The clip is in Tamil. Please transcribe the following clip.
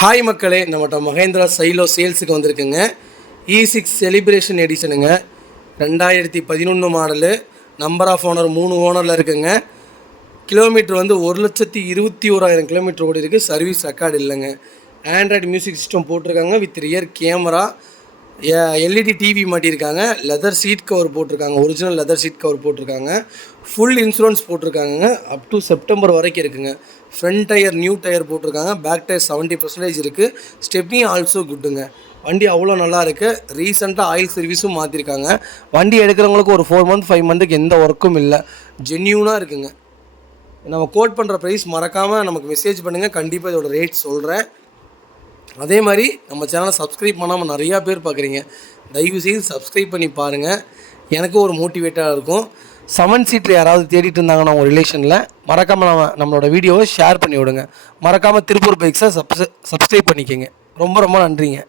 ஹாய் மக்களே, நம்மகிட்ட மகேந்திரா சைலோ சேல்ஸுக்கு வந்திருக்குங்க. E6 செலிப்ரேஷன் எடிஷனுங்க. 2011 மாடலு. நம்பர் ஆஃப் ஓனர் 3 ஓனரில் இருக்குங்க. கிலோமீட்டர் வந்து 1,21,000 கிலோமீட்டர் ஓடி இருக்குது. சர்வீஸ் ரெக்கார்டு இல்லைங்க. ஆண்ட்ராய்டு மியூசிக் சிஸ்டம் போட்டிருக்காங்க. With rear camera, LED TV மாட்டியிருக்காங்க. லெதர் சீட் கவர் போட்டிருக்காங்க. ஒரிஜினல் லெதர் சீட் கவர் போட்டிருக்காங்க. ஃபுல் இன்சூரன்ஸ் போட்டிருக்காங்க. அப் டு செப்டம்பர் வரைக்கும் இருக்குங்க. ஃப்ரண்ட் டயர் நியூ டயர் போட்டிருக்காங்க. பேக் டயர் 70% இருக்குது. ஸ்டெப்னி ஆல்சோ குட்டுங்க. வண்டி அவ்வளோ நல்லா இருக்குது. ரீசெண்டாக ஆயில் சர்வீஸும் மாற்றிருக்காங்க. வண்டி எடுக்கிறவங்களுக்கு ஒரு 4 மந்த் 5 மந்த்துக்கு எந்த ஒர்க்கும் இல்லை. ஜென்யூனாக இருக்குங்க. நம்ம கோட் பண்ணுற ப்ரைஸ் மறக்காமல் நமக்கு மெசேஜ் பண்ணுங்கள். கண்டிப்பாக இதோட ரேட் சொல்கிறேன். அதே மாதிரி நம்ம சேனலை சப்ஸ்கிரைப் பண்ணாமல் நிறையா பேர் பார்க்குறீங்க. தயவுசெய்து சப்ஸ்கிரைப் பண்ணி பாருங்கள். எனக்கும் ஒரு மோட்டிவேட்டாக இருக்கும். 7 சீட்டர் யாராவது தேடிட்டு இருந்தாங்கன்னா உங்கள் ரிலேஷனில் மறக்காமல் நம்மளோட வீடியோவை ஷேர் பண்ணி விடுங்க. மறக்காமல் திருப்பூர் பைக்ஸை சப்ஸ்கிரைப் பண்ணிக்கோங்க. ரொம்ப ரொம்ப நன்றிங்க.